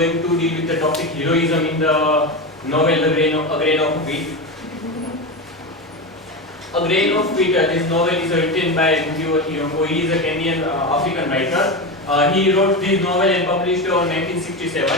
going to deal with the topic heroism in the novel A Grain of Wheat. A Grain of Wheat, this novel is written by Ngugi Thiong'o. He is a Kenyan African writer. He wrote this novel and published in 1967.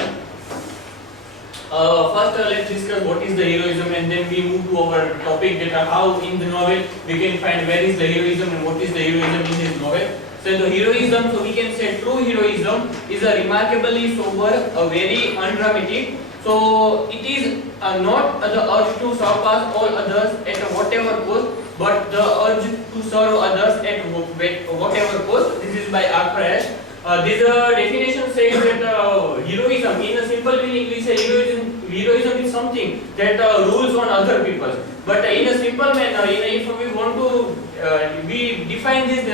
First, let's discuss what is the heroism, and then we move to our topic that how in the novel we can find where is the heroism and what is the heroism in this novel. So the heroism, so we can say true heroism is a remarkably sober, a very undramatic. So it is not the urge to surpass all others at whatever cost, but the urge to serve others at whatever cost. This is by Arthur. This definition says that heroism, in a simple meaning, we say heroism is something that rules on other people. But in a simple manner, if we want to we define this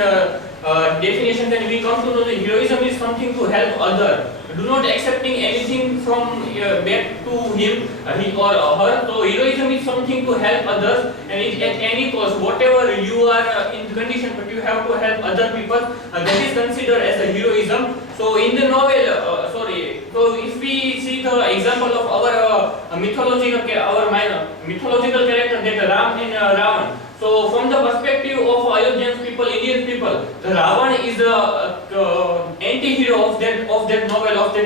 definition, then we come to know that heroism is something to help other. Do not accepting anything from back to him, he or her. So heroism is something to help others, and it, at any cost, whatever you are in condition, but you have to help other people. That is considered as a heroism. So in the novel, so if we see the example of our mythological character, that Ram and Ravan. So from the perspective of Ayodhyan people, Indian people, the Ravan is the anti-hero of that novel, of that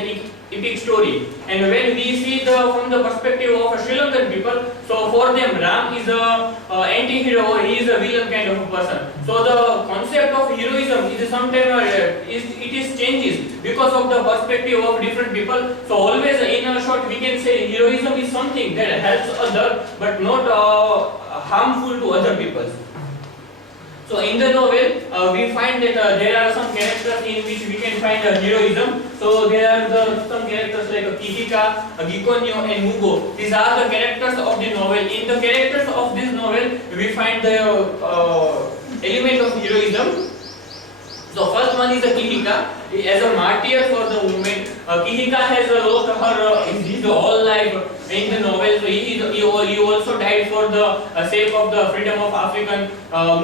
epic story. And when we see from the perspective of Sri Lankan people, so for them Ram is a anti-hero, or he is a villain kind of a person. So the concept of heroism is sometimes it is changes because of the perspective of different people. So always in a short we can say heroism is something that helps others, but not harmful to other people. So in the novel, we find that there are some characters in which we can find heroism. So there are some characters like Kihika, Gikonyo and Mugo. These are the characters of the novel. In the characters of this novel, we find the element of heroism. So first one is the Kihika. As a martyr for the movement, Kihika has lost her his whole life in the novel. So he also died for the sake of the freedom of African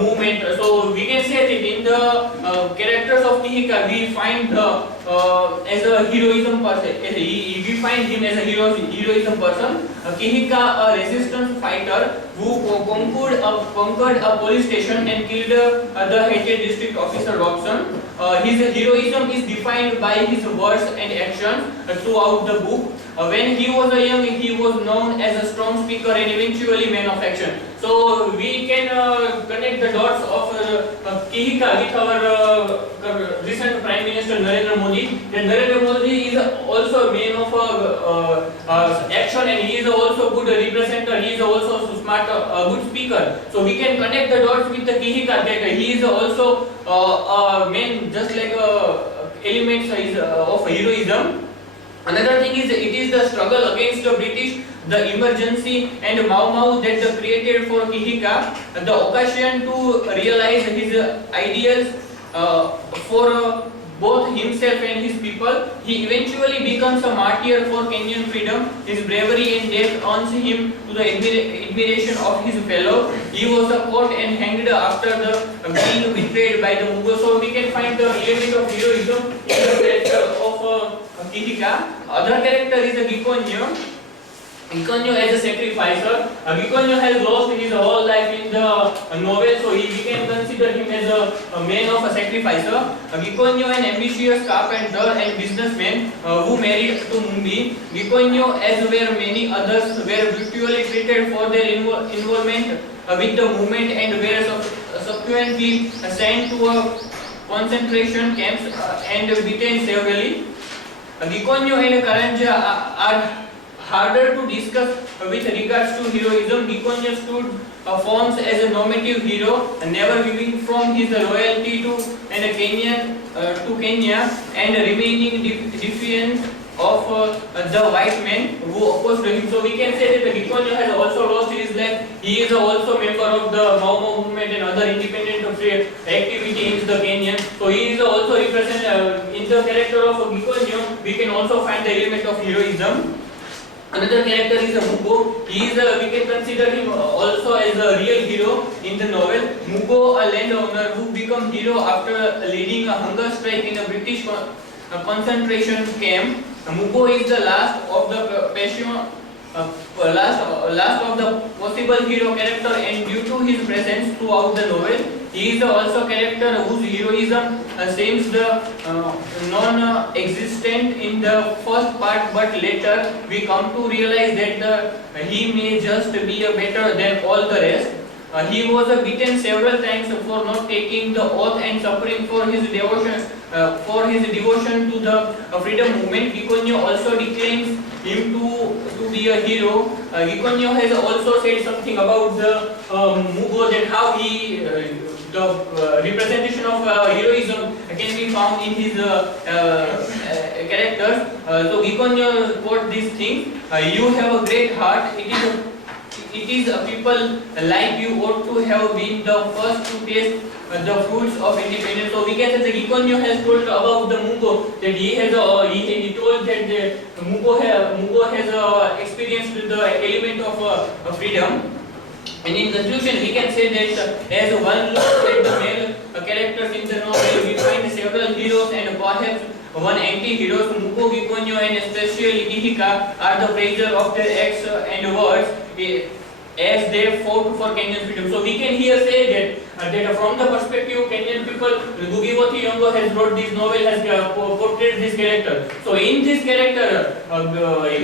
movement. So we can say that in the characters of Kihika, we find as a heroism person. We find him as a heroism person. Kihika, a resistance fighter who conquered a police station and killed the hated district officer Robson. His heroism is defined by his words and actions throughout the book. When he was young, he was known as a strong speaker and eventually man of action. So we can connect the dots of Kihika with our recent Prime Minister Narendra Modi. And Narendra Modi is also a man of action, and he is also good representative. He is also smart, good speaker. So we can connect the dots with the Kihika, that he is also a man just like elements of heroism. Another thing is it is the struggle against the British, the emergency and Mau that created for Kihika the occasion to realize his ideals for both himself and his people. He eventually becomes a martyr for Kenyan freedom. His bravery and death earns him to the admiration of his fellow. He was caught and hanged after being betrayed by the Mughals. So we can find the element of heroism in the character of Kihika. Other character is Gikonyo. Gikonyo as a sacrificer. Gikonyo has lost his whole life in the novel, so we can consider him as a man of a sacrificer. Gikonyo, an ambitious carpenter and businessman who married to Mumbi. Gikonyo, as were many others, were brutally treated for their involvement with the movement and were subsequently sent to concentration camps and detained severely. Gikonyo and Karanja are harder to discuss with regards to heroism. Gikonyo stood forms as a normative hero, never giving from his loyalty to Kenya and remaining defiant of the white men who opposed him. So we can say that Gikonyo has also lost his life. He is also member of the Mau movement and other independent activity in the Kenyan. So he is also represented in the character of Gikonyo. We can also find the element of heroism. Another character is Mugo. He is we can consider him also as a real hero in the novel. Mugo, a landowner who became hero after leading a hunger strike in a British concentration camp. Mugo is the last of the passion, last of the possible hero character, and due to his presence throughout the novel, he is also character whose heroism seems the non-existent in the first part, but later we come to realize that he may just be a better than all the rest. He was beaten several times for not taking the oath and suffering for his devotion to the freedom movement. Gikonyo also declaims him to be a hero. Gikonyo has also said something about the Mugo, that how he the representation of heroism can be found in his characters. So Gikonyo quote these things: "You have a great heart. It is a people like you ought to have been the first to taste the fruits of independence." So we can say that Gikonyo has told about the Mugo that he told that the Mugo has experienced the element of freedom. And in conclusion, we can say that as one looks at the male characters in the novel, we find several heroes and perhaps one anti-hero. Mugo, Gikonyo, and especially Ihika are the praiser of their acts and words as they fought for Kenyan freedom. So we can here say that from the perspective of Kenyan people, Ngugi Yongo has wrote this novel, has portrayed this character. So in this character,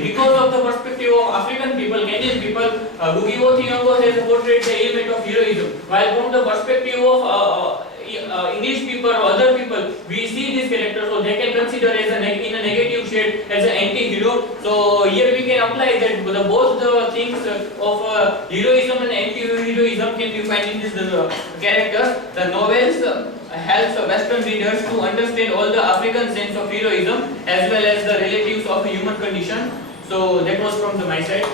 because of the perspective of African people, Kenyan people, Ngugi Yongo has portrayed the element of heroism. While from the perspective of English people or other people, we see this character, so they can consider as in a negative shade as an anti-hero. So here we can apply that both the things of heroism and anti-heroism can be found in this characters. The novels helps Western readers to understand all the African sense of heroism as well as the relatives of human condition. So that was from my side.